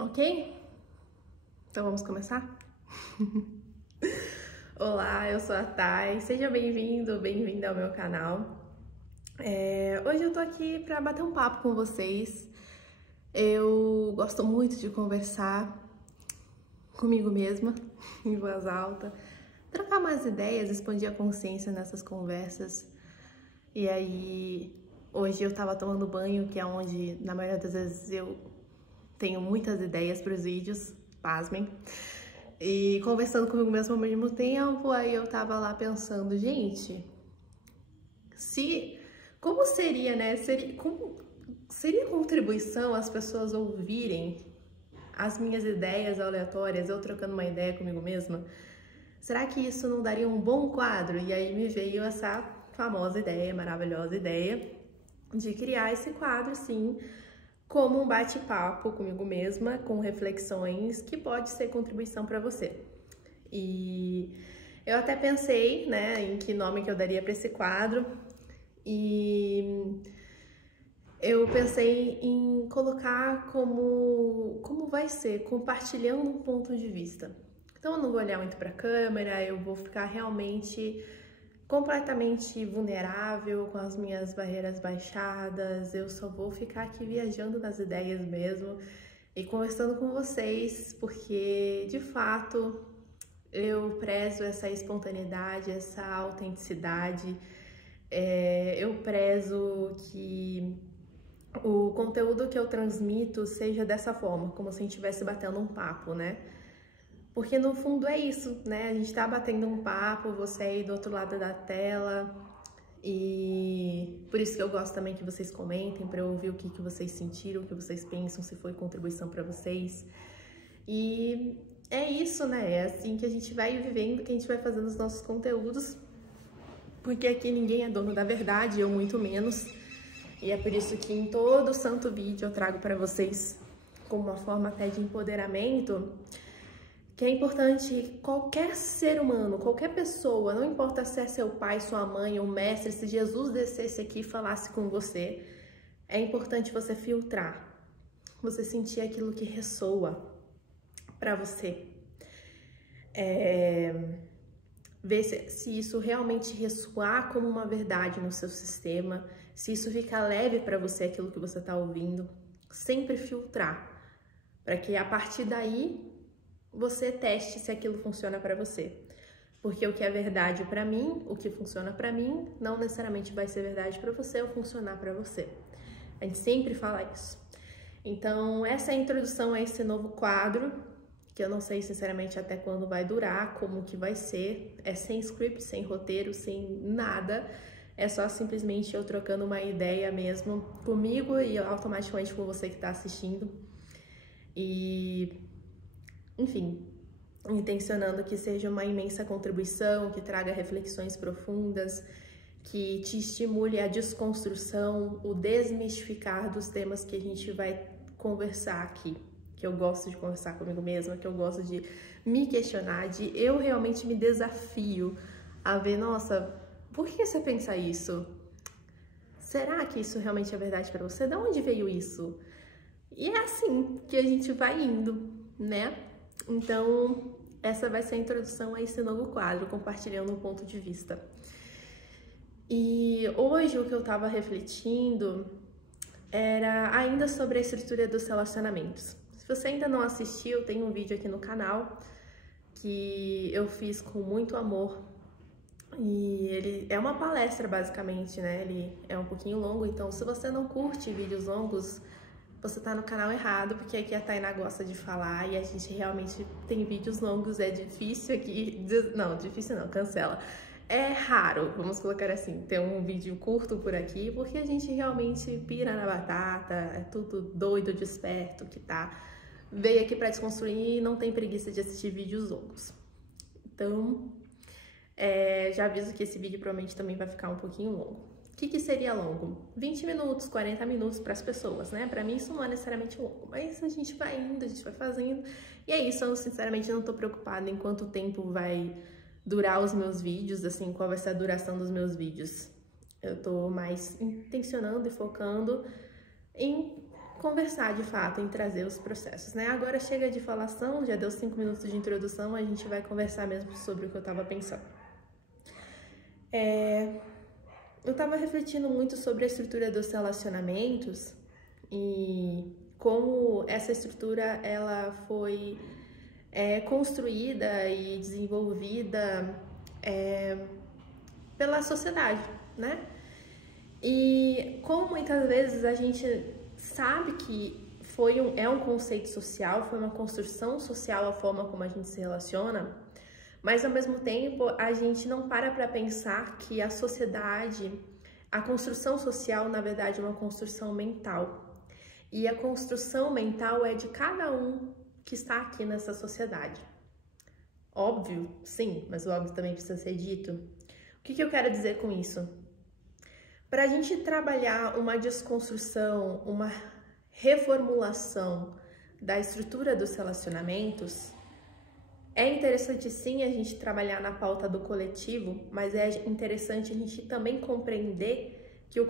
Ok? Então vamos começar? Olá, eu sou a Thay, seja bem-vindo, bem-vinda ao meu canal. Hoje eu tô aqui pra bater um papo com vocês. Eu gosto muito de conversar comigo mesma, em voz alta, trocar mais ideias, expandir a consciência nessas conversas. E aí, hoje eu tava tomando banho, que é onde, na maioria das vezes, eu tenho muitas ideias para os vídeos, pasmem. E conversando comigo mesmo ao mesmo tempo, aí eu tava lá pensando, gente, como seria, né? Seria contribuição as pessoas ouvirem as minhas ideias aleatórias, eu trocando uma ideia comigo mesma? Será que isso não daria um bom quadro? E aí me veio essa famosa ideia, maravilhosa ideia, de criar esse quadro, sim, como um bate-papo comigo mesma, com reflexões que pode ser contribuição para você. E eu até pensei, né, em que nome que eu daria para esse quadro, e eu pensei em colocar como vai ser, compartilhando um ponto de vista. Então eu não vou olhar muito para a câmera, eu vou ficar realmente completamente vulnerável, com as minhas barreiras baixadas, eu só vou ficar aqui viajando nas ideias mesmo e conversando com vocês, porque de fato eu prezo essa espontaneidade, essa autenticidade, eu prezo que o conteúdo que eu transmito seja dessa forma, como se a gente estivesse batendo um papo, né? Porque no fundo é isso, né? A gente tá batendo um papo, você aí do outro lado da tela, e por isso que eu gosto também que vocês comentem, para eu ouvir o que vocês sentiram, o que vocês pensam, se foi contribuição para vocês. E é isso, né? É assim que a gente vai vivendo, que a gente vai fazendo os nossos conteúdos, porque aqui ninguém é dono da verdade, eu muito menos. E é por isso que em todo santo vídeo eu trago para vocês, como uma forma até de empoderamento, que é importante qualquer ser humano, qualquer pessoa, não importa se é seu pai, sua mãe, um mestre, se Jesus descesse aqui e falasse com você, é importante você filtrar, você sentir aquilo que ressoa para você. Ver se isso realmente ressoar como uma verdade no seu sistema, se isso ficar leve para você aquilo que você está ouvindo, sempre filtrar, para que a partir daí você teste se aquilo funciona para você. Porque o que é verdade para mim, o que funciona para mim, não necessariamente vai ser verdade para você ou funcionar para você. A gente sempre fala isso. Então, essa é a introdução a esse novo quadro, que eu não sei sinceramente até quando vai durar, como que vai ser. É sem script, sem roteiro, sem nada. É só simplesmente eu trocando uma ideia mesmo comigo e automaticamente com você que está assistindo. E enfim, intencionando que seja uma imensa contribuição, que traga reflexões profundas, que te estimule a desconstrução, o desmistificar dos temas que a gente vai conversar aqui, que eu gosto de conversar comigo mesma, que eu gosto de me questionar, de eu realmente me desafio a ver, nossa, por que você pensa isso? Será que isso realmente é verdade para você? De onde veio isso? E é assim que a gente vai indo, né? Então, essa vai ser a introdução a esse novo quadro, compartilhando um ponto de vista. E hoje o que eu tava refletindo era ainda sobre a estrutura dos relacionamentos. Se você ainda não assistiu, tem um vídeo aqui no canal que eu fiz com muito amor. E ele é uma palestra, basicamente, né? Ele é um pouquinho longo, então se você não curte vídeos longos, você tá no canal errado, porque aqui a Tainá gosta de falar e a gente realmente tem vídeos longos, é difícil aqui, não, difícil não, cancela. É raro, vamos colocar assim, ter um vídeo curto por aqui, porque a gente realmente pira na batata, é tudo doido, desperto, que veio aqui pra desconstruir e não tem preguiça de assistir vídeos longos. Então, já aviso que esse vídeo provavelmente também vai ficar um pouquinho longo. O que seria longo? 20 minutos, 40 minutos para as pessoas, né? Para mim isso não é necessariamente longo, mas a gente vai indo, a gente vai fazendo. E é isso, eu sinceramente não tô preocupada em quanto tempo vai durar os meus vídeos, assim, qual vai ser a duração dos meus vídeos. Eu tô mais intencionando e focando em conversar de fato, em trazer os processos, né? Agora chega de falação, já deu 5 minutos de introdução, a gente vai conversar mesmo sobre o que eu tava pensando. Eu tava refletindo muito sobre a estrutura dos relacionamentos e como essa estrutura ela foi construída e desenvolvida pela sociedade, né? E como muitas vezes a gente sabe que é um conceito social, foi uma construção social a forma como a gente se relaciona, mas ao mesmo tempo a gente não para pensar que a sociedade, a construção social na verdade é uma construção mental. E a construção mental é de cada um que está aqui nessa sociedade. Óbvio, sim, mas o óbvio também precisa ser dito. O que eu quero dizer com isso? Para a gente trabalhar uma desconstrução, uma reformulação da estrutura dos relacionamentos, é interessante sim a gente trabalhar na pauta do coletivo, mas é interessante a gente também compreender que o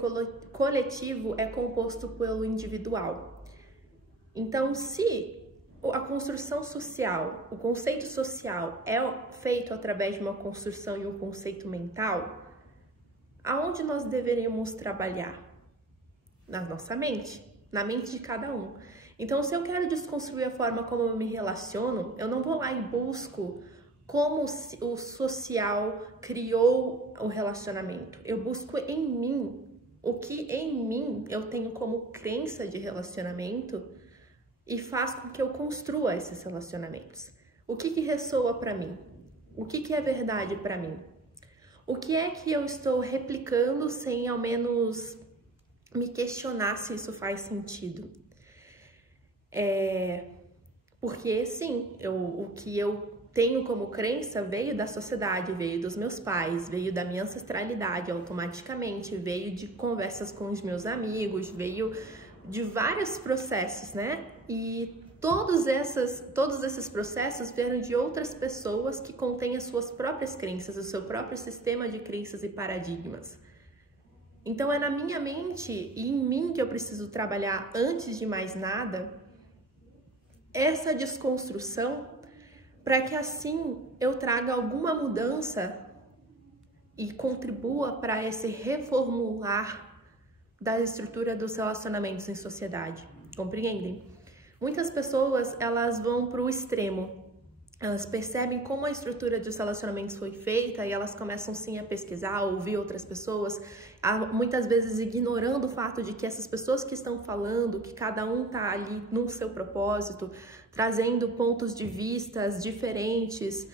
coletivo é composto pelo individual. Então, se a construção social, o conceito social é feito através de uma construção e um conceito mental, aonde nós deveríamos trabalhar? Na nossa mente, na mente de cada um. Então, se eu quero desconstruir a forma como eu me relaciono, eu não vou lá e busco como o social criou o relacionamento. Eu busco em mim, o que em mim eu tenho como crença de relacionamento e faz com que eu construa esses relacionamentos. O que ressoa para mim? O que é verdade para mim? O que é que eu estou replicando sem ao menos me questionar se isso faz sentido? Porque sim, o que eu tenho como crença veio da sociedade, veio dos meus pais, veio da minha ancestralidade automaticamente, veio de conversas com os meus amigos, veio de vários processos, né? E todos esses processos vieram de outras pessoas que contêm as suas próprias crenças, o seu próprio sistema de crenças e paradigmas. Então é na minha mente e em mim que eu preciso trabalhar antes de mais nada essa desconstrução para que assim eu traga alguma mudança e contribua para esse reformular da estrutura dos relacionamentos em sociedade. Compreendem? Muitas pessoas, elas vão para o extremo. Elas percebem como a estrutura dos relacionamentos foi feita e elas começam sim a pesquisar, a ouvir outras pessoas, muitas vezes ignorando o fato de que essas pessoas que estão falando, que cada um está ali no seu propósito, trazendo pontos de vistas diferentes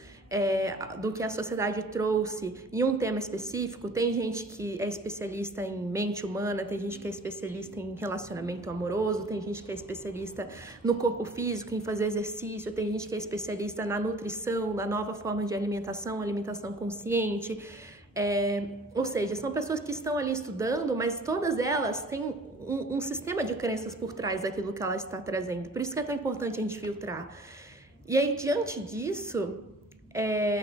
do que a sociedade trouxe em um tema específico. Tem gente que é especialista em mente humana, tem gente que é especialista em relacionamento amoroso, tem gente que é especialista no corpo físico, em fazer exercício, tem gente que é especialista na nutrição, na nova forma de alimentação, alimentação consciente. Ou seja, são pessoas que estão ali estudando, mas todas elas têm um sistema de crenças por trás daquilo que ela está trazendo. Por isso que é tão importante a gente filtrar. E aí, diante disso,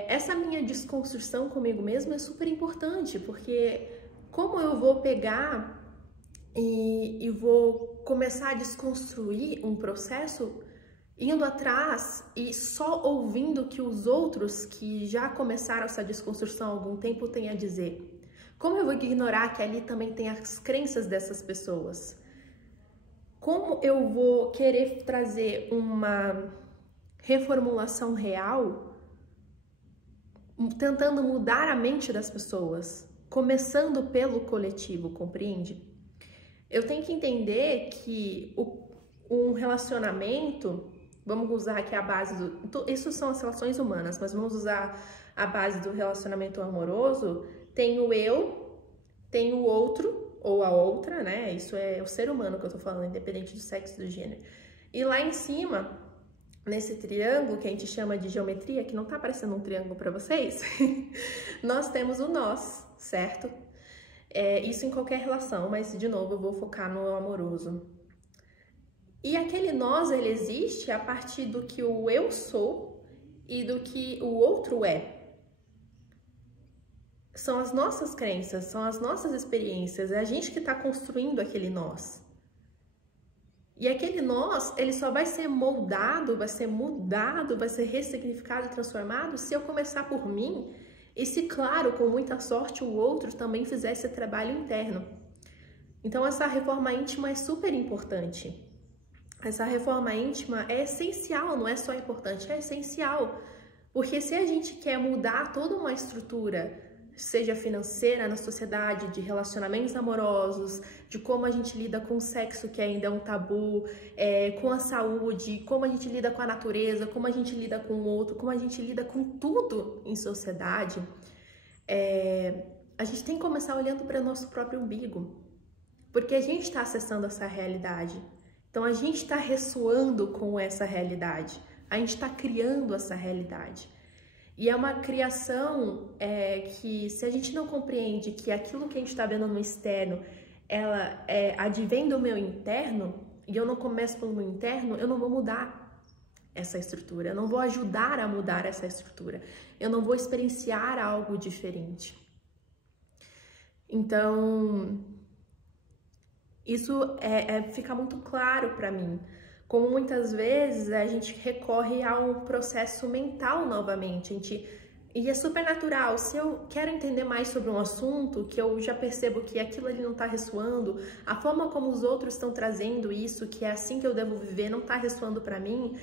essa minha desconstrução comigo mesma é super importante, porque como eu vou pegar e vou começar a desconstruir um processo indo atrás e só ouvindo o que os outros que já começaram essa desconstrução há algum tempo têm a dizer? Como eu vou ignorar que ali também tem as crenças dessas pessoas? Como eu vou querer trazer uma reformulação real, tentando mudar a mente das pessoas, começando pelo coletivo, compreende? Eu tenho que entender que um relacionamento, vamos usar aqui a base isso são as relações humanas, mas vamos usar a base do relacionamento amoroso. Tem o eu, tem o outro ou a outra, né? Isso é o ser humano que eu tô falando, independente do sexo e do gênero. E lá em cima, nesse triângulo que a gente chama de geometria, que não tá parecendo um triângulo para vocês, nós temos o nós, certo? Isso em qualquer relação, mas de novo eu vou focar no amoroso. E aquele nós, ele existe a partir do que o eu sou e do que o outro é. São as nossas crenças, são as nossas experiências, é a gente que está construindo aquele nós. E aquele nós, ele só vai ser moldado, vai ser mudado, vai ser ressignificado e transformado se eu começar por mim e se, claro, com muita sorte, o outro também fizer esse trabalho interno. Então, essa reforma íntima é super importante. Essa reforma íntima é essencial, não é só importante, é essencial. Porque se a gente quer mudar toda uma estrutura, seja financeira na sociedade, de relacionamentos amorosos, de como a gente lida com o sexo, que ainda é um tabu, com a saúde, como a gente lida com a natureza, como a gente lida com o outro, como a gente lida com tudo em sociedade, a gente tem que começar olhando para o nosso próprio umbigo, porque a gente está acessando essa realidade. Então, a gente está ressoando com essa realidade, a gente está criando essa realidade. E é uma criação que, se a gente não compreende que aquilo que a gente está vendo no externo, ela advém do meu interno, e eu não começo pelo meu interno, eu não vou mudar essa estrutura, eu não vou ajudar a mudar essa estrutura, eu não vou experienciar algo diferente. Então, isso fica muito claro para mim. Como muitas vezes a gente recorre a um processo mental novamente, e é super natural. Se eu quero entender mais sobre um assunto, que eu já percebo que aquilo ali não está ressoando, a forma como os outros estão trazendo isso, que é assim que eu devo viver, não está ressoando para mim,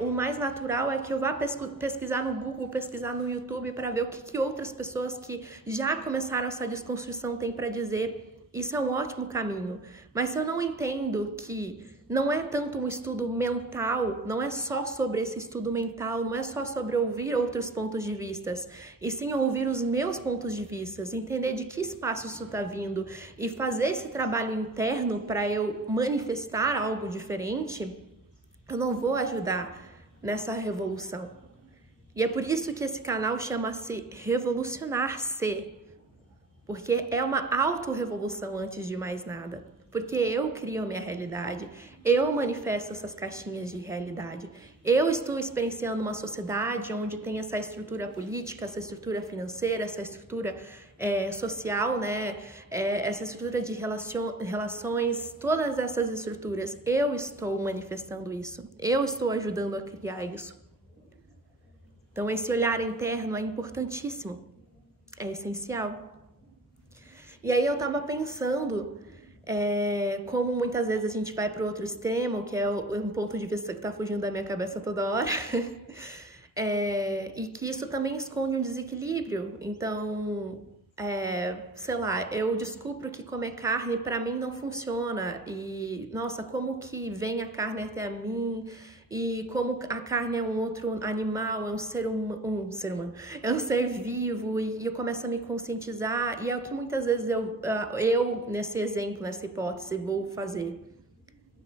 o mais natural é que eu vá pesquisar no Google, pesquisar no YouTube para ver o que outras pessoas que já começaram essa desconstrução têm para dizer. Isso é um ótimo caminho. Mas se eu não entendo que não é tanto um estudo mental, não é só sobre esse estudo mental, não é só sobre ouvir outros pontos de vista, e sim ouvir os meus pontos de vista, entender de que espaço isso está vindo e fazer esse trabalho interno para eu manifestar algo diferente, eu não vou ajudar nessa revolução. E é por isso que esse canal chama-se Revolucionar-se, porque é uma auto-revolução antes de mais nada. Porque eu crio a minha realidade, eu manifesto essas caixinhas de realidade. Eu estou experienciando uma sociedade onde tem essa estrutura política, essa estrutura financeira, essa estrutura social, né? Essa estrutura de relações, todas essas estruturas. Eu estou manifestando isso, eu estou ajudando a criar isso. Então, esse olhar interno é importantíssimo, é essencial. E aí eu tava pensando como muitas vezes a gente vai para o outro extremo, que é um ponto de vista que tá fugindo da minha cabeça toda hora, e que isso também esconde um desequilíbrio. Então, sei lá, eu descubro que comer carne para mim não funciona, e nossa, como que vem a carne até a mim, e como a carne é um outro animal, é um ser humano, é um ser vivo, e eu começo a me conscientizar, e é o que muitas vezes eu nesse exemplo, nessa hipótese, vou fazer.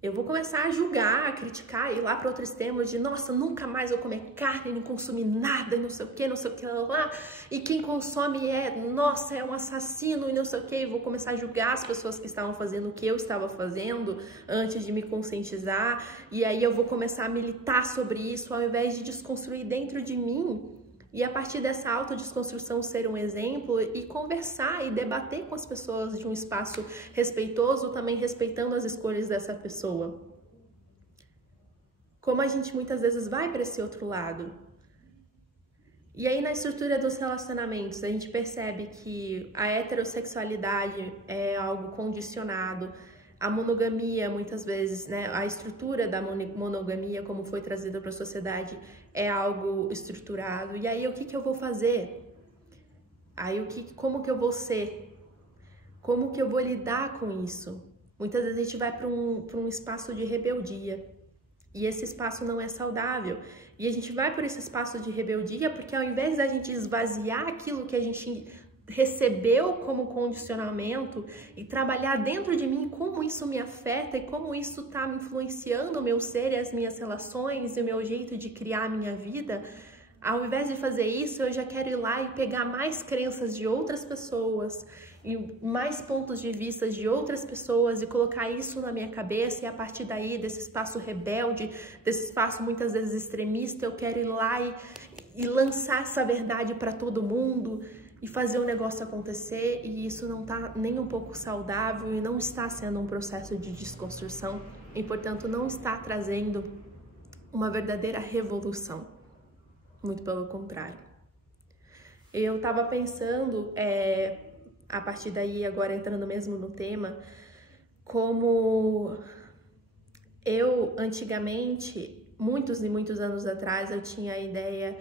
Eu vou começar a julgar, a criticar, ir lá para outro extremo de, nossa, nunca mais eu comer carne, não consumir nada, não sei o que lá, e quem consome nossa, é um assassino e não sei o que, e vou começar a julgar as pessoas que estavam fazendo o que eu estava fazendo antes de me conscientizar, e aí eu vou começar a militar sobre isso, ao invés de desconstruir dentro de mim, e a partir dessa autodesconstrução ser um exemplo e conversar e debater com as pessoas de um espaço respeitoso, também respeitando as escolhas dessa pessoa. Como a gente muitas vezes vai para esse outro lado. E aí na estrutura dos relacionamentos a gente percebe que a heterossexualidade é algo condicionado, a monogamia muitas vezes, né, a estrutura da monogamia como foi trazida para a sociedade é algo estruturado. E aí o que eu vou fazer? Aí como que eu vou ser? Como que eu vou lidar com isso? Muitas vezes a gente vai para um espaço de rebeldia e esse espaço não é saudável. E a gente vai por esse espaço de rebeldia porque ao invés da gente esvaziar aquilo que a gente recebeu como condicionamento e trabalhar dentro de mim como isso me afeta e como isso está me influenciando o meu ser e as minhas relações e o meu jeito de criar a minha vida, ao invés de fazer isso, eu já quero ir lá e pegar mais crenças de outras pessoas e mais pontos de vista de outras pessoas e colocar isso na minha cabeça, e a partir daí, desse espaço rebelde, desse espaço muitas vezes extremista, eu quero ir lá e lançar essa verdade para todo mundo e fazer o negócio acontecer, e isso não tá nem um pouco saudável e não está sendo um processo de desconstrução. e, portanto, não está trazendo uma verdadeira revolução. Muito pelo contrário. Eu estava pensando, a partir daí, agora entrando mesmo no tema, como eu, antigamente, muitos e muitos anos atrás, eu tinha a ideia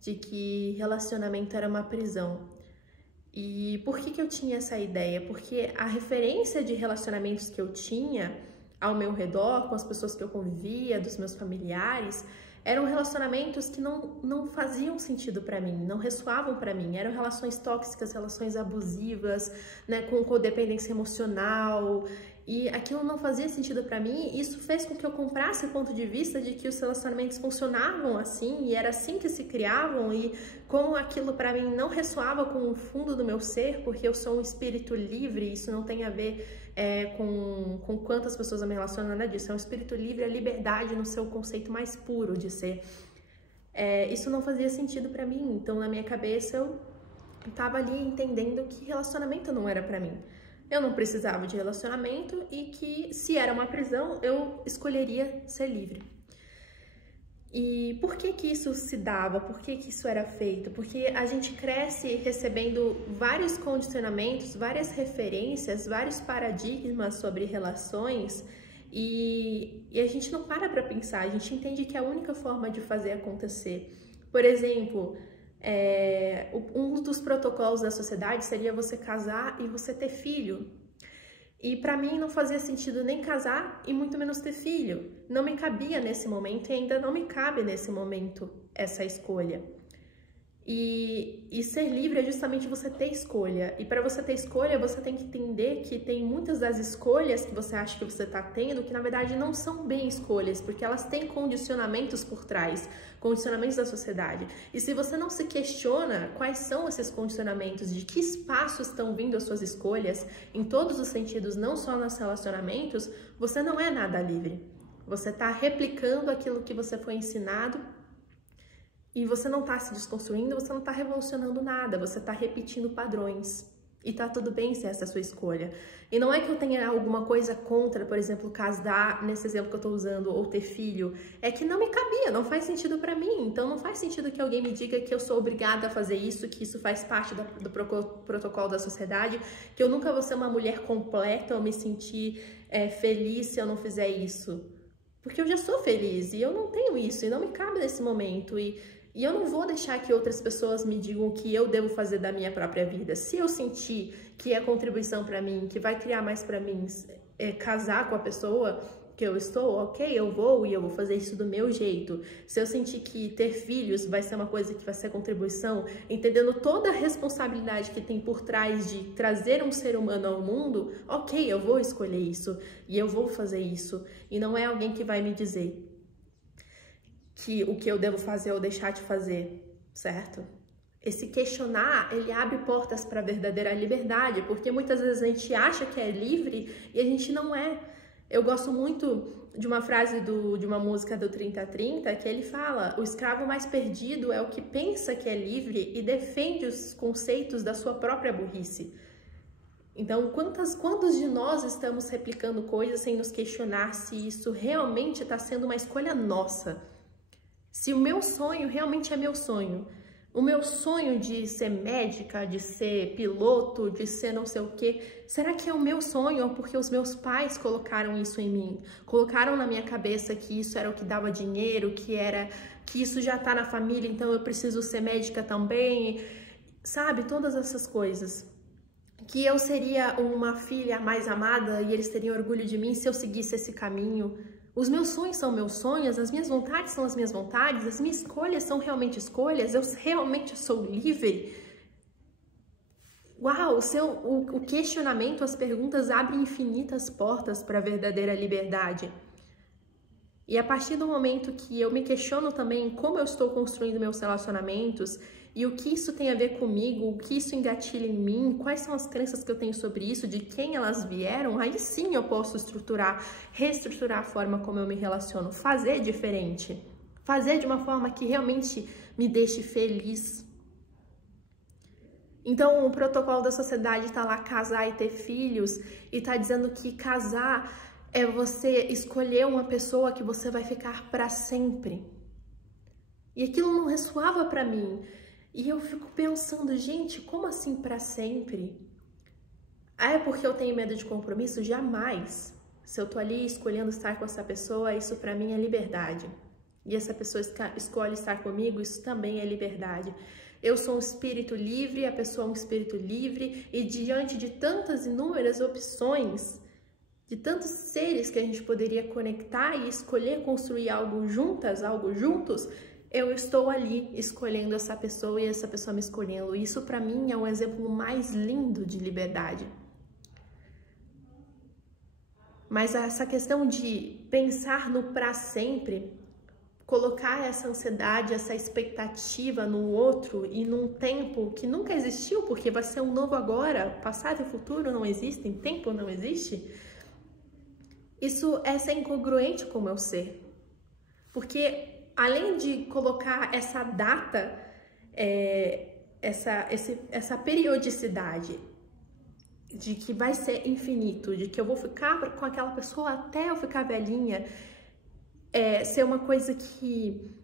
de que relacionamento era uma prisão. E por que eu tinha essa ideia? Porque a referência de relacionamentos que eu tinha ao meu redor, com as pessoas que eu convivia, dos meus familiares, eram relacionamentos que não faziam sentido para mim, não ressoavam para mim. Eram relações tóxicas, relações abusivas, né, com codependência emocional. E aquilo não fazia sentido para mim, e isso fez com que eu comprasse o ponto de vista de que os relacionamentos funcionavam assim, e era assim que se criavam, e como aquilo para mim não ressoava com o fundo do meu ser, porque eu sou um espírito livre, isso não tem a ver com quantas pessoas eu me relaciono, nada disso, é um espírito livre, a liberdade no seu conceito mais puro de ser. Isso não fazia sentido para mim, então na minha cabeça eu estava ali entendendo que relacionamento não era para mim. Eu não precisava de relacionamento e que, se era uma prisão, eu escolheria ser livre. E por que isso se dava? Por que isso era feito? Porque a gente cresce recebendo vários condicionamentos, várias referências, vários paradigmas sobre relações e a gente não para pensar, a gente entende que é a única forma de fazer acontecer. Por exemplo, um dos protocolos da sociedade seria você casar e você ter filho. E para mim não fazia sentido nem casar e muito menos ter filho. Não me cabia nesse momento e ainda não me cabe nesse momento essa escolha. E ser livre é justamente você ter escolha. E para você ter escolha, você tem que entender que tem muitas das escolhas que você acha que você está tendo que na verdade não são bem escolhas, porque elas têm condicionamentos por trás, condicionamentos da sociedade. E se você não se questiona quais são esses condicionamentos, de que espaços estão vindo as suas escolhas, em todos os sentidos, não só nos relacionamentos, você não é nada livre. Você está replicando aquilo que você foi ensinado. E você não está se desconstruindo, você não está revolucionando nada, você está repetindo padrões. E tá tudo bem se essa é a sua escolha. E não é que eu tenha alguma coisa contra, por exemplo, casar, nesse exemplo que eu tô usando, ou ter filho. É que não me cabia, não faz sentido pra mim. Então não faz sentido que alguém me diga que eu sou obrigada a fazer isso, que isso faz parte do protocolo da sociedade, que eu nunca vou ser uma mulher completa ou me sentir feliz se eu não fizer isso. Porque eu já sou feliz e eu não tenho isso, e não me cabe nesse momento. E eu não vou deixar que outras pessoas me digam o que eu devo fazer da minha própria vida. Se eu sentir que é contribuição para mim, que vai criar mais para mim, casar com a pessoa que eu estou, ok, eu vou fazer isso do meu jeito. Se eu sentir que ter filhos vai ser uma coisa que vai ser contribuição, entendendo toda a responsabilidade que tem por trás de trazer um ser humano ao mundo, ok, eu vou escolher isso e eu vou fazer isso. E não é alguém que vai me dizer que o que eu devo fazer ou deixar de fazer, certo? Esse questionar, ele abre portas para a verdadeira liberdade, porque muitas vezes a gente acha que é livre e a gente não é. Eu gosto muito de uma frase de uma música do 3030, que ele fala: o escravo mais perdido é o que pensa que é livre e defende os conceitos da sua própria burrice. Então, quantos de nós estamos replicando coisas sem nos questionar se isso realmente está sendo uma escolha nossa? Se o meu sonho realmente é meu sonho, o meu sonho de ser médica, de ser piloto, de ser não sei o quê, será que é o meu sonho ou porque os meus pais colocaram isso em mim? Colocaram na minha cabeça que isso era o que dava dinheiro, que isso já tá na família, então eu preciso ser médica também, sabe? Todas essas coisas. Que eu seria uma filha mais amada e eles teriam orgulho de mim se eu seguisse esse caminho. Os meus sonhos são meus sonhos, as minhas vontades são as minhas vontades, as minhas escolhas são realmente escolhas, eu realmente sou livre. Uau, o questionamento, as perguntas abrem infinitas portas para a verdadeira liberdade. E a partir do momento que eu me questiono também como eu estou construindo meus relacionamentos e o que isso tem a ver comigo, o que isso engatilha em mim, quais são as crenças que eu tenho sobre isso, de quem elas vieram, aí sim eu posso reestruturar a forma como eu me relaciono, fazer diferente, fazer de uma forma que realmente me deixe feliz. Então, o protocolo da sociedade está lá, casar e ter filhos, e está dizendo que casar é você escolher uma pessoa que você vai ficar para sempre. E aquilo não ressoava para mim. E eu fico pensando, gente, como assim para sempre? Ah, é porque eu tenho medo de compromisso? Jamais. Se eu tô ali escolhendo estar com essa pessoa, isso para mim é liberdade. E essa pessoa escolhe estar comigo, isso também é liberdade. Eu sou um espírito livre, a pessoa é um espírito livre, e diante de tantas inúmeras opções, de tantos seres que a gente poderia conectar e escolher construir algo juntas, algo juntos, eu estou ali escolhendo essa pessoa e essa pessoa me escolhendo. Isso para mim é um exemplo mais lindo de liberdade. Mas essa questão de pensar no para sempre, colocar essa ansiedade, essa expectativa no outro e num tempo que nunca existiu, porque vai ser um novo agora, passado e futuro não existem, tempo não existe, isso é ser incongruente com o meu ser. Porque além de colocar essa data, essa periodicidade de que vai ser infinito, de que eu vou ficar com aquela pessoa até eu ficar velhinha, ser uma coisa que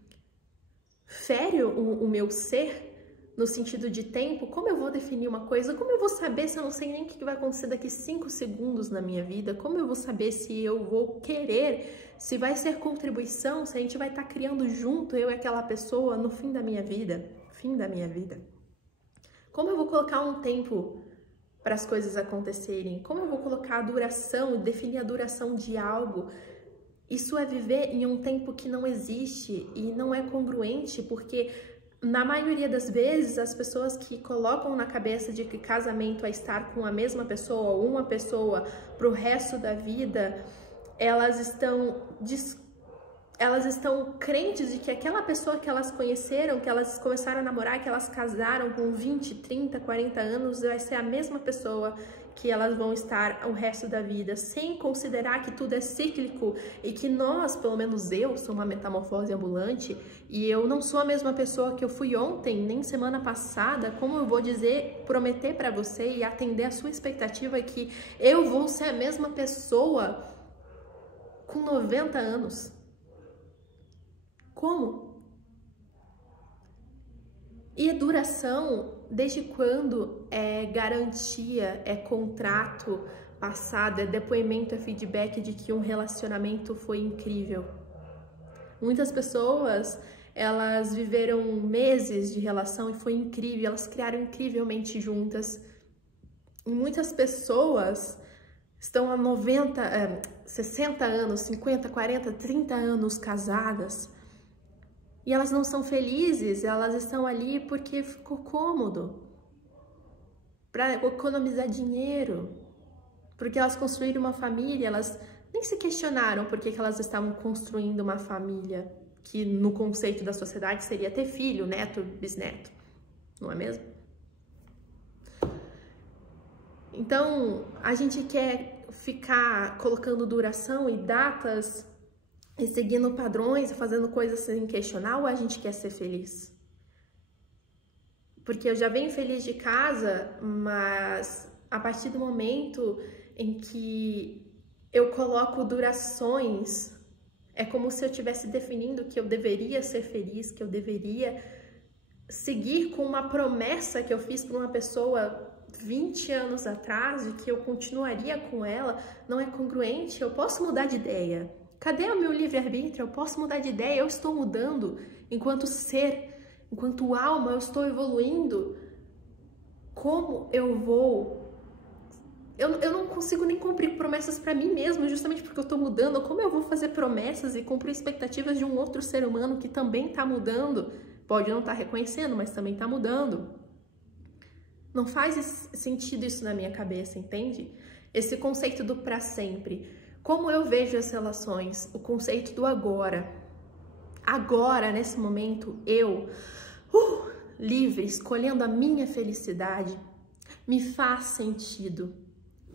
fere o meu ser, no sentido de tempo, como eu vou definir uma coisa? Como eu vou saber se eu não sei nem o que vai acontecer daqui 5 segundos na minha vida? Como eu vou saber se eu vou querer, se vai ser contribuição, se a gente vai estar criando junto, eu e aquela pessoa, no fim da minha vida? Fim da minha vida. Como eu vou colocar um tempo para as coisas acontecerem? Como eu vou colocar a duração, definir a duração de algo? Isso é viver em um tempo que não existe e não é congruente, porque na maioria das vezes as pessoas que colocam na cabeça de que casamento é estar com a mesma pessoa ou uma pessoa para o resto da vida, elas estão crentes de que aquela pessoa que elas conheceram, que elas começaram a namorar, que elas casaram com 20, 30, 40 anos, vai ser a mesma pessoa que elas vão estar o resto da vida, sem considerar que tudo é cíclico e que nós, pelo menos eu, sou uma metamorfose ambulante e eu não sou a mesma pessoa que eu fui ontem, nem semana passada. Como eu vou prometer para você e atender a sua expectativa que eu vou ser a mesma pessoa com 90 anos? Como? E a duração, desde quando é garantia, é contrato passado, é depoimento, é feedback de que um relacionamento foi incrível? Muitas pessoas, elas viveram meses de relação e foi incrível, elas criaram incrivelmente juntas. E muitas pessoas estão há 60 anos, 50, 40, 30 anos casadas. E elas não são felizes, elas estão ali porque ficou cômodo, para economizar dinheiro, porque elas construíram uma família, elas nem se questionaram por que elas estavam construindo uma família, que no conceito da sociedade seria ter filho, neto, bisneto, não é mesmo? Então, a gente quer ficar colocando duração e datas e seguindo padrões, fazendo coisas sem questionar, ou a gente quer ser feliz? Porque eu já venho feliz de casa, mas a partir do momento em que eu coloco durações, é como se eu estivesse definindo que eu deveria ser feliz, que eu deveria seguir com uma promessa que eu fiz para uma pessoa 20 anos atrás, de que eu continuaria com ela. Não é congruente. Eu posso mudar de ideia. Cadê o meu livre-arbítrio? Eu posso mudar de ideia, eu estou mudando enquanto ser, enquanto alma, eu estou evoluindo. Como eu vou? Eu não consigo nem cumprir promessas para mim mesma, justamente porque eu estou mudando. Como eu vou fazer promessas e cumprir expectativas de um outro ser humano que também está mudando? Pode não estar reconhecendo, mas também está mudando. Não faz sentido isso na minha cabeça, entende? Esse conceito do para sempre. Como eu vejo as relações, o conceito do agora. Agora, nesse momento, eu, livre, escolhendo a minha felicidade, me faz sentido.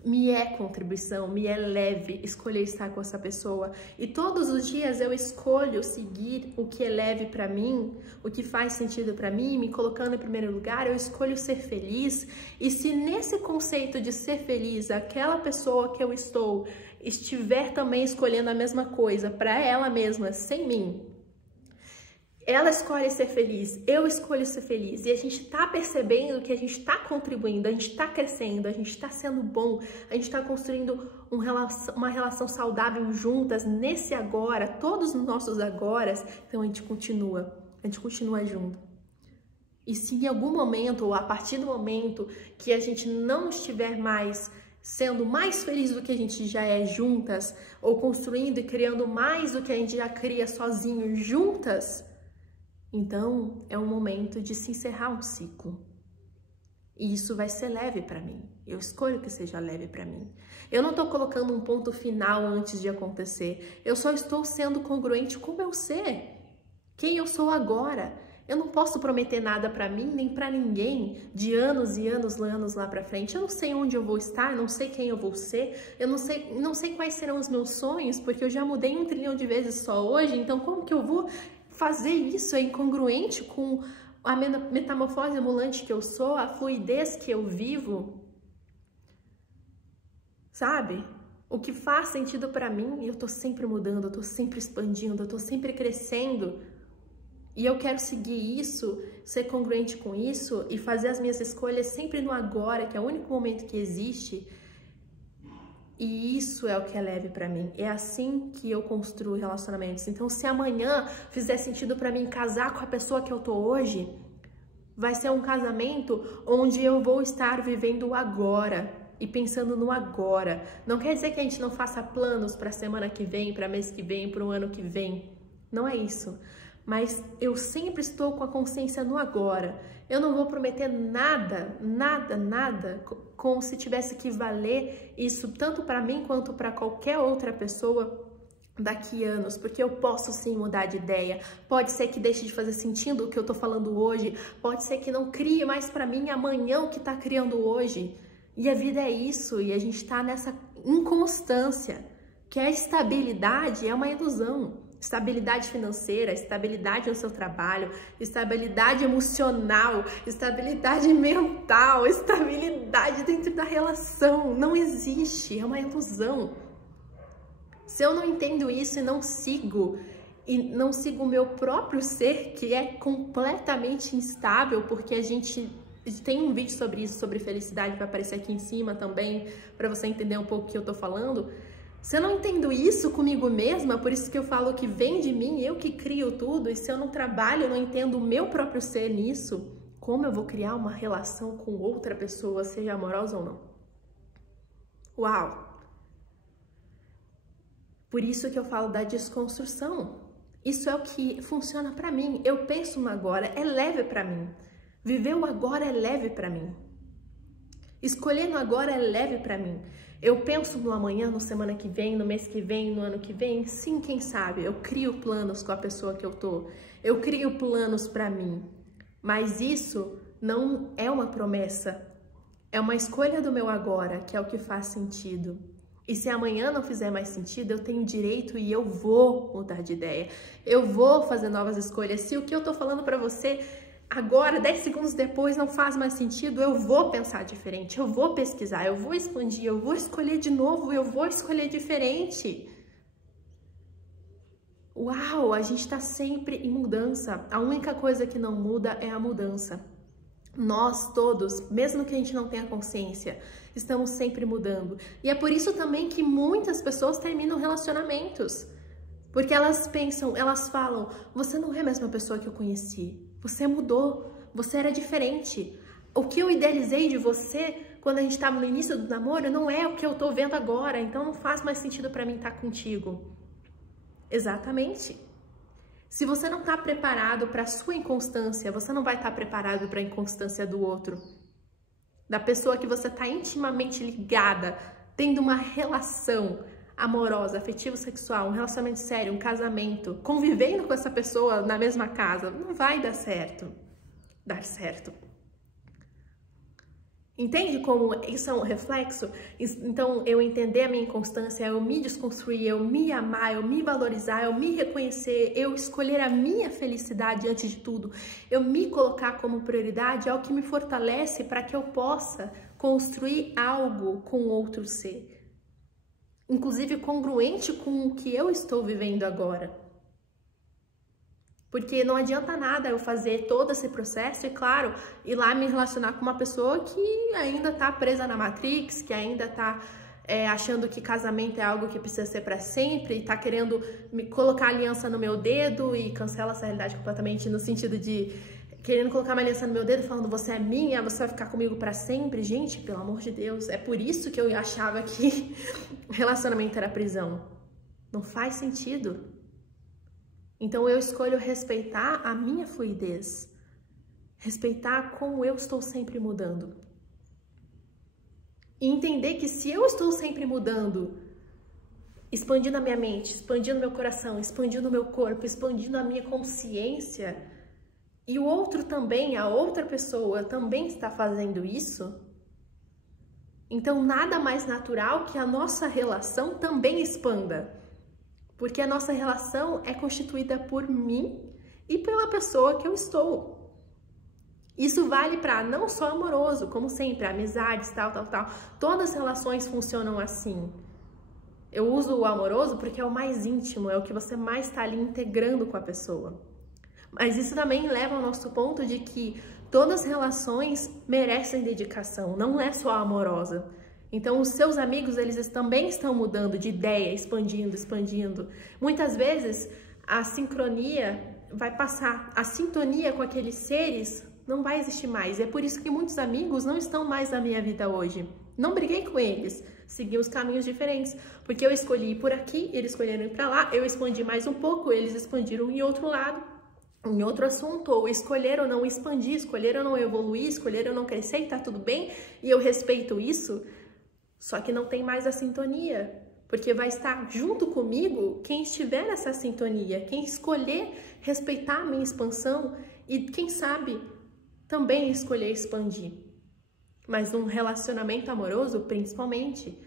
me é contribuição, me é leve escolher estar com essa pessoa. E todos os dias eu escolho seguir o que é leve para mim, o que faz sentido para mim, me colocando em primeiro lugar, eu escolho ser feliz. E se nesse conceito de ser feliz, aquela pessoa que eu estou estiver também escolhendo a mesma coisa para ela mesma, sem mim, ela escolhe ser feliz, eu escolho ser feliz, e a gente tá percebendo que a gente tá contribuindo, a gente tá crescendo, a gente tá sendo bom, a gente tá construindo uma relação saudável juntas, nesse agora, todos os nossos agoras, então a gente continua junto. E se em algum momento, ou a partir do momento que a gente não estiver mais sendo mais feliz do que a gente já é juntas, ou construindo e criando mais do que a gente já cria sozinho juntas, então, é um momento de se encerrar um ciclo. E isso vai ser leve para mim. Eu escolho que seja leve para mim. Eu não estou colocando um ponto final antes de acontecer. Eu só estou sendo congruente com o meu ser. Quem eu sou agora. Eu não posso prometer nada para mim, nem para ninguém, de anos e anos lá para frente. Eu não sei onde eu vou estar, eu não sei quem eu vou ser, eu não sei quais serão os meus sonhos, porque eu já mudei 1 trilhão de vezes só hoje, então como que eu vou fazer isso? É incongruente com a metamorfose ambulante que eu sou, a fluidez que eu vivo, sabe? O que faz sentido para mim, eu tô sempre mudando, eu tô sempre expandindo, eu tô sempre crescendo, e eu quero seguir isso, ser congruente com isso e fazer as minhas escolhas sempre no agora, que é o único momento que existe. E isso é o que é leve pra mim. É assim que eu construo relacionamentos. Então, se amanhã fizer sentido pra mim casar com a pessoa que eu tô hoje, vai ser um casamento onde eu vou estar vivendo o agora e pensando no agora. Não quer dizer que a gente não faça planos pra semana que vem, pra mês que vem, pro ano que vem. Não é isso. Mas eu sempre estou com a consciência no agora. Eu não vou prometer nada, como se tivesse que valer isso tanto para mim quanto para qualquer outra pessoa daqui a anos, porque eu posso sim mudar de ideia. Pode ser que deixe de fazer sentido o que eu tô falando hoje, pode ser que não crie mais para mim amanhã o que tá criando hoje. E a vida é isso, e a gente tá nessa inconstância, que a estabilidade é uma ilusão. Estabilidade financeira, estabilidade no seu trabalho, estabilidade emocional, estabilidade mental, estabilidade dentro da relação. Não existe, é uma ilusão. Se eu não entendo isso e não sigo o meu próprio ser, que é completamente instável, porque a gente tem um vídeo sobre isso, sobre felicidade, que vai aparecer aqui em cima também, para você entender um pouco o que eu tô falando. Se eu não entendo isso comigo mesma, por isso que eu falo que vem de mim, eu que crio tudo, e se eu não trabalho, não entendo o meu próprio ser nisso, como eu vou criar uma relação com outra pessoa, seja amorosa ou não? Uau! Por isso que eu falo da desconstrução. Isso é o que funciona pra mim. Eu penso no agora, é leve pra mim. Viver o agora é leve pra mim. Escolher no agora é leve pra mim. Eu penso no amanhã, no semana que vem, no mês que vem, no ano que vem. Sim, quem sabe? Eu crio planos com a pessoa que eu tô. Eu crio planos pra mim. Mas isso não é uma promessa. É uma escolha do meu agora, que é o que faz sentido. E se amanhã não fizer mais sentido, eu tenho direito e eu vou mudar de ideia. Eu vou fazer novas escolhas. Se o que eu tô falando pra você agora, 10 segundos depois, não faz mais sentido, eu vou pensar diferente, eu vou pesquisar, eu vou expandir, eu vou escolher de novo, eu vou escolher diferente. Uau, a gente tá sempre em mudança. A única coisa que não muda é a mudança. Nós todos, mesmo que a gente não tenha consciência, estamos sempre mudando. E é por isso também que muitas pessoas terminam relacionamentos. Porque elas pensam, elas falam, você não é a mesma pessoa que eu conheci. Você mudou, você era diferente. O que eu idealizei de você quando a gente estava no início do namoro não é o que eu tô vendo agora, então não faz mais sentido para mim estar contigo. Exatamente. Se você não está preparado para a sua inconstância, você não vai estar preparado para a inconstância do outro. Da pessoa que você está intimamente ligada, tendo uma relação amorosa, afetivo, sexual, um relacionamento sério, um casamento, convivendo com essa pessoa na mesma casa, não vai dar certo. Entende como isso é um reflexo? Então, eu entender a minha inconstância, eu me desconstruir, eu me amar, eu me valorizar, eu me reconhecer, eu escolher a minha felicidade antes de tudo, eu me colocar como prioridade é o que me fortalece para que eu possa construir algo com outro ser, inclusive congruente com o que eu estou vivendo agora. Porque não adianta nada eu fazer todo esse processo e, claro, ir lá me relacionar com uma pessoa que ainda tá presa na Matrix, que ainda tá achando que casamento é algo que precisa ser para sempre, e tá querendo me colocar aliança no meu dedo e cancela essa realidade completamente no sentido de querendo colocar uma aliança no meu dedo falando você é minha, você vai ficar comigo para sempre. Gente, pelo amor de Deus, é por isso que eu achava que relacionamento era prisão. Não faz sentido. Então eu escolho respeitar a minha fluidez, respeitar como eu estou sempre mudando. E entender que se eu estou sempre mudando, expandindo a minha mente, expandindo meu coração, expandindo o meu corpo, expandindo a minha consciência, e o outro também, a outra pessoa também está fazendo isso, então nada mais natural que a nossa relação também expanda. Porque a nossa relação é constituída por mim e pela pessoa que eu estou. Isso vale para não só amoroso, como sempre, amizades, tal. Todas as relações funcionam assim. Eu uso o amoroso porque é o mais íntimo, é o que você mais está ali integrando com a pessoa. Mas isso também leva ao nosso ponto de que todas as relações merecem dedicação, não é só a amorosa. Então, os seus amigos, eles também estão mudando de ideia, expandindo. Muitas vezes, a sincronia vai passar, a sintonia com aqueles seres não vai existir mais. É por isso que muitos amigos não estão mais na minha vida hoje. Não briguei com eles, segui os caminhos diferentes, porque eu escolhi ir por aqui, eles escolheram ir para lá, eu expandi mais um pouco, eles expandiram em outro lado, em outro assunto, ou escolheram não expandir, escolheram não evoluir, escolheram não crescer e tá tudo bem, e eu respeito isso. Só que não tem mais a sintonia, porque vai estar junto comigo quem estiver nessa sintonia, quem escolher respeitar a minha expansão e, quem sabe, também escolher expandir. Mas num relacionamento amoroso, principalmente,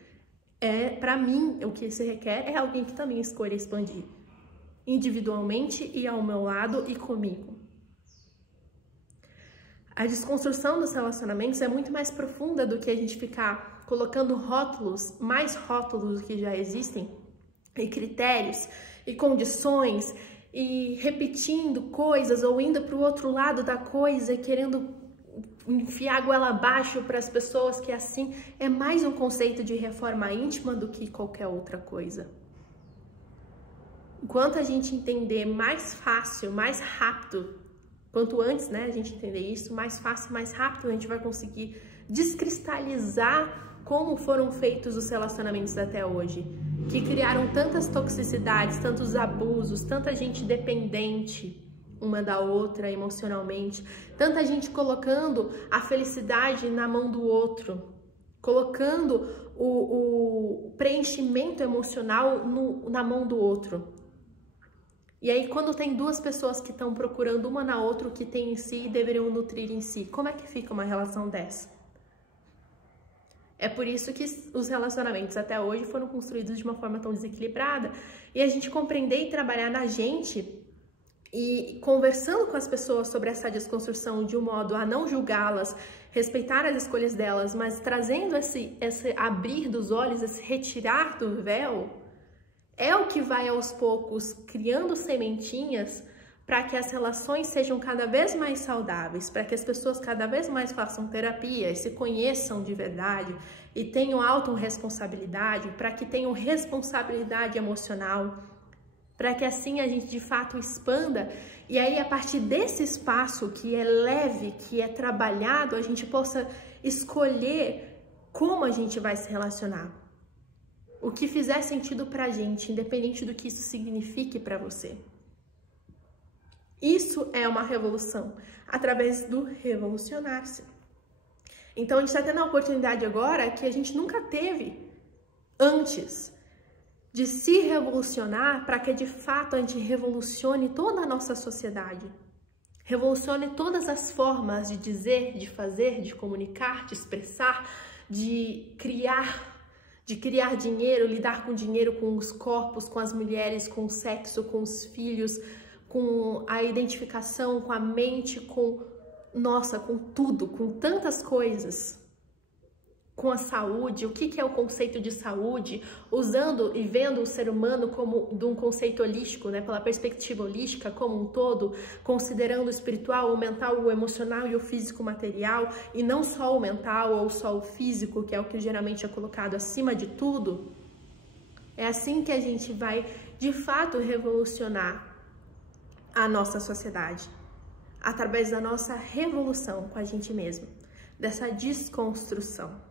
para mim, o que se requer é alguém que também escolha expandir, individualmente e ao meu lado e comigo. A desconstrução dos relacionamentos é muito mais profunda do que a gente ficar colocando rótulos, mais rótulos do que já existem, e critérios, e condições, e repetindo coisas, ou indo para o outro lado da coisa, querendo enfiar a goela abaixo para as pessoas, que assim é mais um conceito de reforma íntima do que qualquer outra coisa. Enquanto a gente entender mais fácil, mais rápido, quanto antes, né, a gente entender isso, mais fácil, mais rápido a gente vai conseguir descristalizar como foram feitos os relacionamentos até hoje, que criaram tantas toxicidades, tantos abusos, tanta gente dependente uma da outra emocionalmente, tanta gente colocando a felicidade na mão do outro, colocando o preenchimento emocional na mão do outro. E aí, quando tem duas pessoas que estão procurando uma na outra o que tem em si e deveriam nutrir em si, como é que fica uma relação dessa? É por isso que os relacionamentos até hoje foram construídos de uma forma tão desequilibrada. E a gente compreender e trabalhar na gente e conversando com as pessoas sobre essa desconstrução de um modo a não julgá-las, respeitar as escolhas delas, mas trazendo esse abrir dos olhos, esse retirar do véu, é o que vai aos poucos criando sementinhas para que as relações sejam cada vez mais saudáveis, para que as pessoas cada vez mais façam terapia e se conheçam de verdade e tenham autorresponsabilidade, para que tenham responsabilidade emocional, para que assim a gente de fato expanda e aí a partir desse espaço que é leve, que é trabalhado, a gente possa escolher como a gente vai se relacionar. O que fizer sentido pra gente, independente do que isso signifique para você. Isso é uma revolução, através do revolucionar-se. Então, a gente está tendo a oportunidade agora que a gente nunca teve antes de se revolucionar para que, de fato, a gente revolucione toda a nossa sociedade. Revolucione todas as formas de dizer, de fazer, de comunicar, de expressar, de criar dinheiro, lidar com dinheiro, com os corpos, com as mulheres, com o sexo, com os filhos, com a identificação, com a mente, com tudo, com tantas coisas. Com a saúde, o que é o conceito de saúde, usando e vendo o ser humano como de um conceito holístico, né, pela perspectiva holística como um todo, considerando o espiritual, o mental, o emocional e o físico material, e não só o mental ou só o físico, que é o que geralmente é colocado acima de tudo. É assim que a gente vai, de fato, revolucionar a nossa sociedade, através da nossa revolução com a gente mesmo, dessa desconstrução.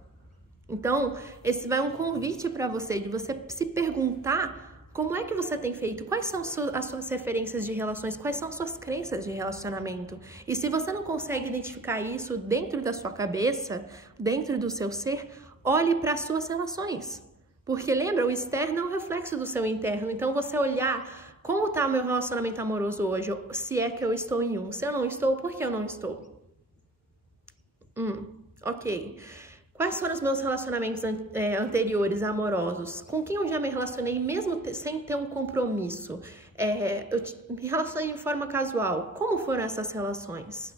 Então, esse vai um convite para você, de você se perguntar como é que você tem feito, quais são as suas referências de relações, quais são as suas crenças de relacionamento. E se você não consegue identificar isso dentro da sua cabeça, dentro do seu ser, olhe para as suas relações. Porque lembra, o externo é um reflexo do seu interno. Então, você olhar como está o meu relacionamento amoroso hoje, se é que eu estou em um. Se eu não estou, por que eu não estou? Ok. Quais foram os meus relacionamentos anteriores, amorosos? Com quem eu já me relacionei, mesmo sem ter um compromisso? Eu me relacionei de forma casual. Como foram essas relações?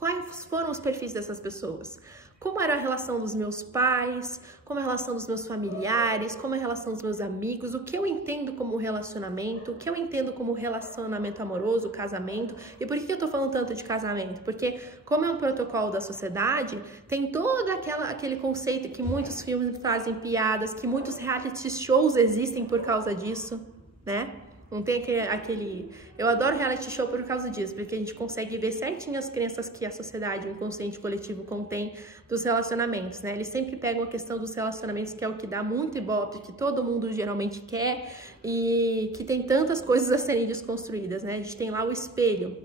Quais foram os perfis dessas pessoas? Como era a relação dos meus pais? Como a relação dos meus familiares? Como a relação dos meus amigos? O que eu entendo como relacionamento? O que eu entendo como relacionamento amoroso, casamento? E por que eu tô falando tanto de casamento? Porque como é um protocolo da sociedade, tem todo aquele conceito que muitos filmes fazem piadas, que muitos reality shows existem por causa disso, né? Não tem aquele... Eu adoro reality show por causa disso, porque a gente consegue ver certinho as crenças que a sociedade, o inconsciente coletivo contém dos relacionamentos, né? Eles sempre pegam a questão dos relacionamentos, que é o que dá muito ibope, que todo mundo geralmente quer e que tem tantas coisas a serem desconstruídas, né? A gente tem lá o espelho,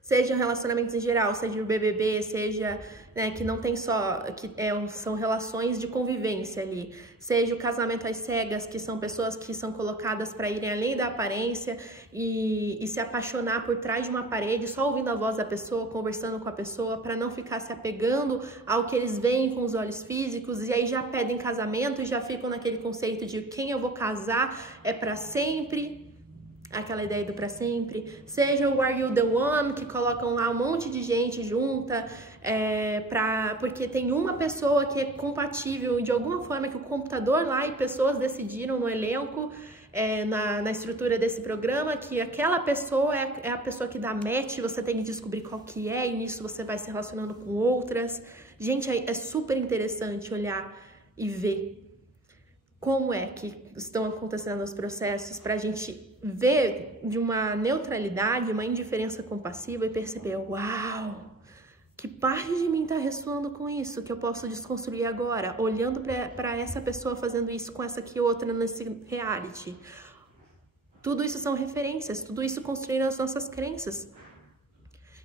seja relacionamentos em geral, seja o BBB, seja... Né, que não tem só, são relações de convivência ali, seja o casamento às cegas, que são pessoas que são colocadas para irem além da aparência e se apaixonar por trás de uma parede, só ouvindo a voz da pessoa, conversando com a pessoa, para não ficar se apegando ao que eles veem com os olhos físicos, e aí já pedem casamento e já ficam naquele conceito de quem eu vou casar é para sempre. Aquela ideia do pra sempre, seja o Are You The One, que colocam lá um monte de gente junta, porque tem uma pessoa que é compatível de alguma forma, que o computador lá e pessoas decidiram no elenco, na estrutura desse programa, que aquela pessoa é a pessoa que dá match, você tem que descobrir qual que é, e nisso você vai se relacionando com outras. Gente, é super interessante olhar e ver como é que estão acontecendo os processos, para a gente ver de uma neutralidade, uma indiferença compassiva e perceber, uau, que parte de mim está ressoando com isso, que eu posso desconstruir agora, olhando para essa pessoa fazendo isso com essa aqui outra nesse reality. Tudo isso são referências, tudo isso construíram as nossas crenças.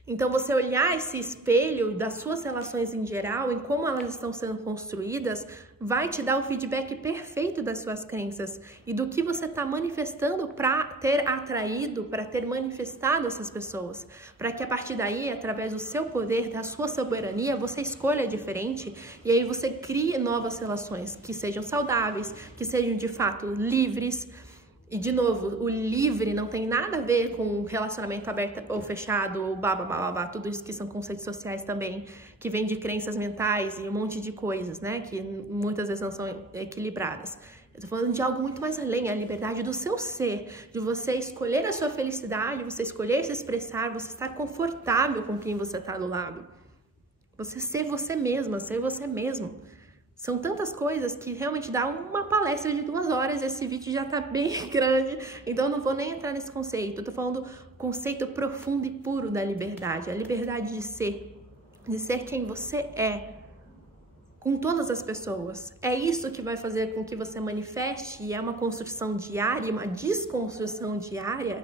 Então, você olhar esse espelho das suas relações em geral, em como elas estão sendo construídas, vai te dar o feedback perfeito das suas crenças e do que você está manifestando para ter atraído, para ter manifestado essas pessoas. Para que a partir daí, através do seu poder, da sua soberania, você escolha diferente e aí você crie novas relações que sejam saudáveis, que sejam de fato livres. E, de novo, o livre não tem nada a ver com relacionamento aberto ou fechado, ou tudo isso que são conceitos sociais também, que vem de crenças mentais e um monte de coisas, né, que muitas vezes não são equilibradas. Eu tô falando de algo muito mais além, a liberdade do seu ser, de você escolher a sua felicidade, você escolher se expressar, você estar confortável com quem você tá do lado. Você ser você mesma, ser você mesmo. São tantas coisas que realmente dá uma palestra de 2 horas, esse vídeo já tá bem grande, então eu não vou nem entrar nesse conceito. Eu tô falando do conceito profundo e puro da liberdade, a liberdade de ser quem você é, com todas as pessoas. É isso que vai fazer com que você manifeste, e é uma construção diária, uma desconstrução diária,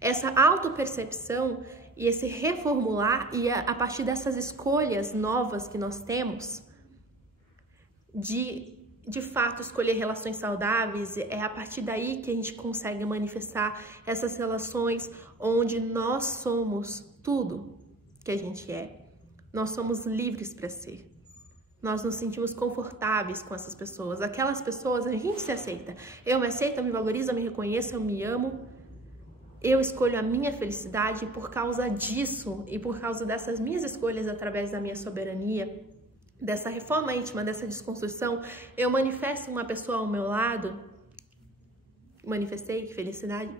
essa autopercepção e esse reformular, e a partir dessas escolhas novas que nós temos, de fato escolher relações saudáveis, é a partir daí que a gente consegue manifestar essas relações onde nós somos tudo que a gente é. Nós somos livres para ser. Nós nos sentimos confortáveis com essas pessoas. Aquelas pessoas, a gente se aceita. Eu me aceito, eu me valorizo, eu me reconheço, eu me amo. Eu escolho a minha felicidade e por causa disso e por causa dessas minhas escolhas através da minha soberania, dessa reforma íntima, dessa desconstrução, eu manifesto uma pessoa ao meu lado, manifestei, que felicidade,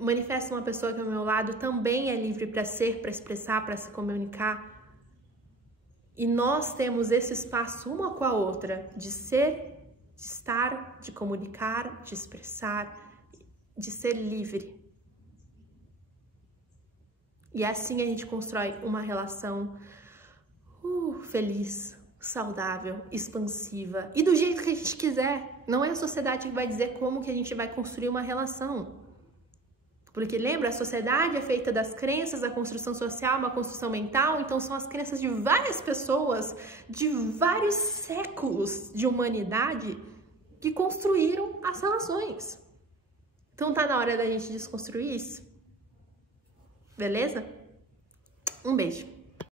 manifesto uma pessoa que ao meu lado também é livre para ser, para expressar, para se comunicar. E nós temos esse espaço uma com a outra de ser, de estar, de comunicar, de expressar, de ser livre. E assim a gente constrói uma relação feliz, saudável, expansiva e do jeito que a gente quiser. Não é a sociedade que vai dizer como que a gente vai construir uma relação. Porque lembra, a sociedade é feita das crenças, a construção social, uma construção mental, então são as crenças de várias pessoas, de vários séculos de humanidade que construíram as relações. Então tá na hora da gente desconstruir isso. Beleza? Um beijo.